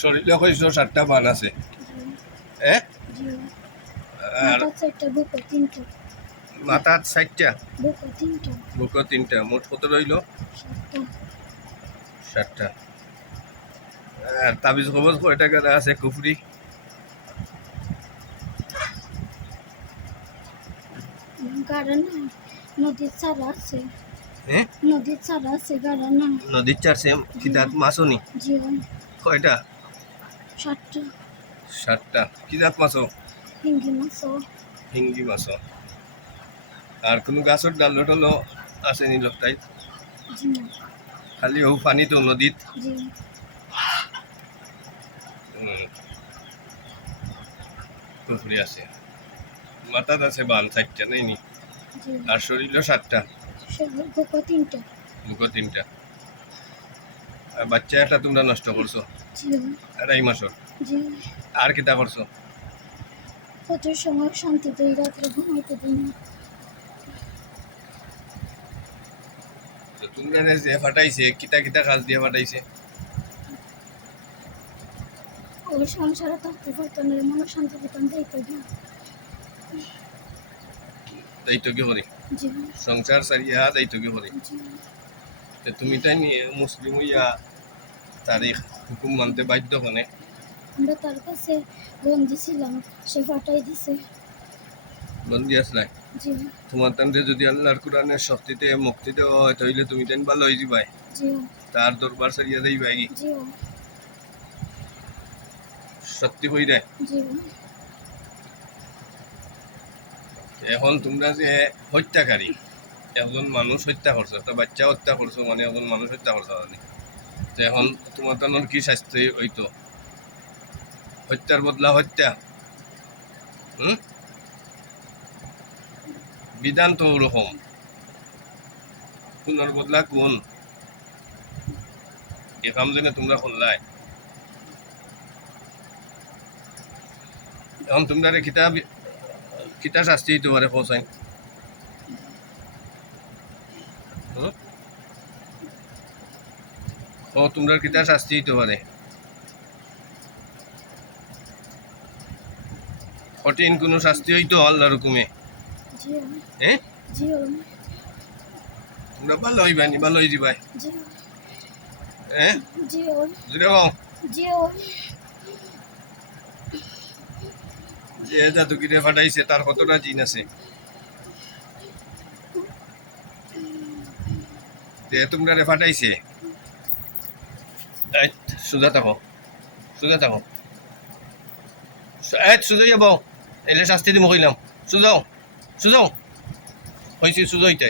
শরীরে কইছো 7টা বান আছে হ্যাঁ আর মাথাত 4টা বুকো 3টা মোট কত রইল 7টা আর তাবিজ খবর কয়টা করে আছে কুফরি নদীর চারা আছে হ্যাঁ নদীর চারা আছে গাড়া না নদীর চারছে কিদাত মাছও নি জীবন কয়টা 7টা 7টা কিদাত মাছও হিঙ্গি মাছও হিঙ্গি মাছও আর কোনো গাছের ডাল টালো আছে নি লোকটাই জি খালি ও পানি তো নদীত জি পুকুরি আছে মাথাত আছে বান 4টা নাই নি জি আর শরীরও 7টা বুকো 3টা মুখো 3টা আর বাচ্চা একটা তোমরা নষ্ট করছো জি 2.5 মাসের জি আর কিতা করছো কত সময় শান্তিতে এই রাত্রে ঘুমাইতে দিই না তো তোমরা যে ফাটাইছে কিতা কিতা কাজ দিয়ে ফাটাইছে ওই সংসারে থাকতে পারতো না মনে শান্তি পেতাম যাইতে না দায়িত্ব কি করে জি সংসার সারিয়া দায়িত্ব কি করে জি তো তুমি তাই মুসলিম হইয়া তারিখ হুকুম মানতে বাধ্য মানে আমরা তার কাছে বন্দি ছিলাম সে ফাটাই দিছে বন্দি আসলে জি তোমার তান্তে যদি আল্লাহর কোরআনের শক্তিতে মুক্তি দেওয়া হয় তাহলে তুমি তাই ভালো হয়ে যাবাই জি তার দরবার সারিয়া যাইবাই কি জি সত্যি হইরে জি এখন তোমরা যে হত্যাকারী একজন মানুষ হত্যা করছো একটা বাচ্চা হত্যা করছো মানে একজন মানুষ হত্যা করছো মানে তো এখন তোমার তানোর কি শাস্তি হইতো হত্যার বদলা হত্যা বিধান তো ওরকম কোনের বদলা কোন এ কাম জন্য তোমরা করলাই এখন তোমরা কিতাব কিতা শাস্তি হইতে পারে পৌঁছাই ও তোমরা কিতা শাস্তি হইতে পারে কঠিন কোনো শাস্তি হইতো আল্লাহর হুকুমে জি হ্যাঁ জি তোমরা ভালো হইবা নি ভালো হয়ে যাবাই জি হ্যাঁ জি জুড়ে কও জি যে জাদুগিরে ফাটাইছে তার কতটা জিন আছে যে তোমরা ফাটাইছে সুজা থাকো সুজা থাকো সুজা যাবো এলে শাস্তি দিব কইলাম সুজাও সুজাও হয়েছি সুজা হইতে